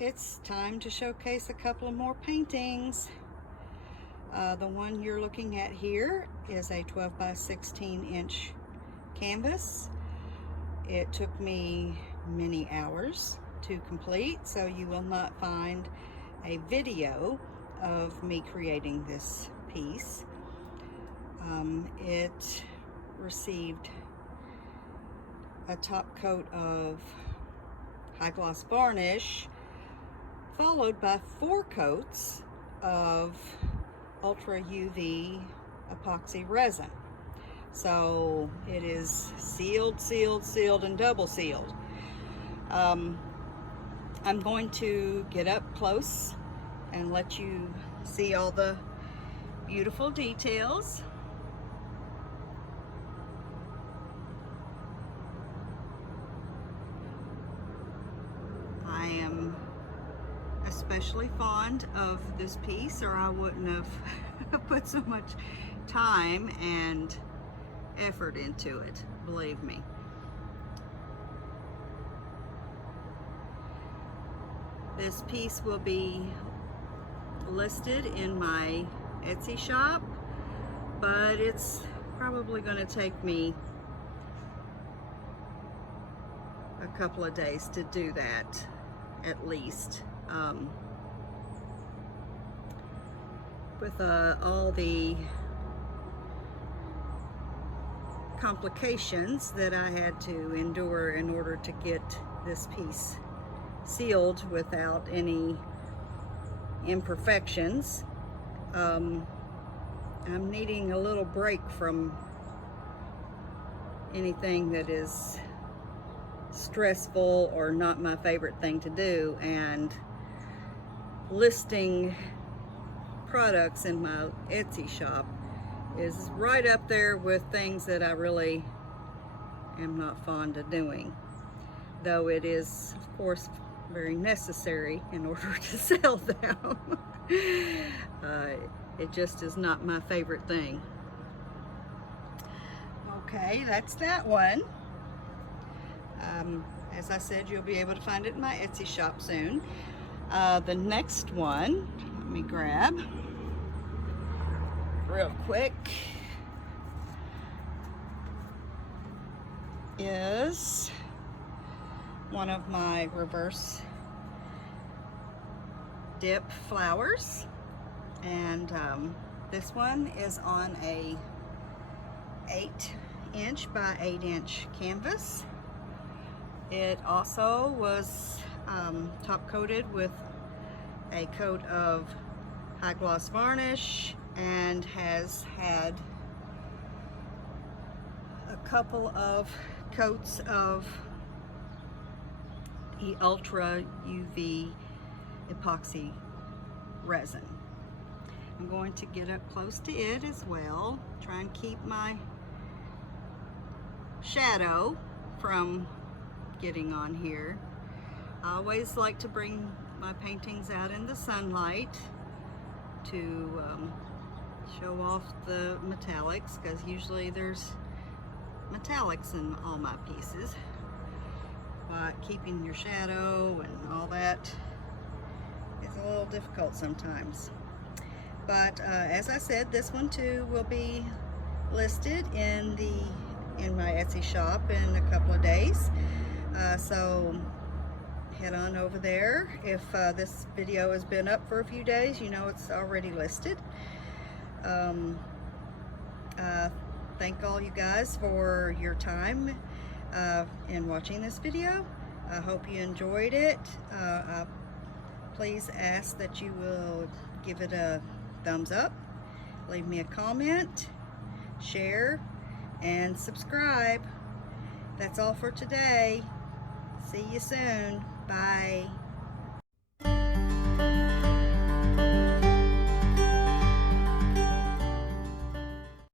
it's time to showcase a couple of more paintings. The one you're looking at here is a 12 by 16 inch canvas. It took me many hours to complete, so you will not find a video of me creating this piece. It received a top coat of high gloss varnish, followed by 4 coats of ultra UV epoxy resin. So it is sealed, sealed, sealed, and double sealed. I'm going to get up close and let you see all the beautiful details. I am especially fond of this piece, or I wouldn't have put so much time and effort into it, believe me. This piece will be listed in my Etsy shop, but it's probably going to take me a couple of days to do that, at least. With all the complications that I had to endure in order to get this piece sealed without any imperfections, I'm needing a little break from anything that is stressful or not my favorite thing to do, and listing products in my Etsy shop is right up there with things that I really am not fond of doing, though it is of course very necessary in order to sell them. It just is not my favorite thing. Okay, that's that one. As I said, you'll be able to find it in my Etsy shop soon. The next one, let me grab real quick, is one of my reverse dip flowers, and this one is on a 8" by 8" canvas. It also was top coated with a coat of high gloss varnish and has had a couple of coats of the ultra UV epoxy resin. I'm going to get up close to it as well, try and keep my shadow from getting on here. I always like to bring my paintings out in the sunlight to show off the metallics, because usually there's metallics in all my pieces. But keeping your shadow and all that is a little difficult sometimes. But as I said, this one too will be listed in my Etsy shop in a couple of days. So head on over there. If this video has been up for a few days, you know it's already listed. Thank all you guys for your time in watching this video. I hope you enjoyed it. Please ask that you will give it a thumbs up, leave me a comment, share, and subscribe. That's all for today. See you soon. Bye.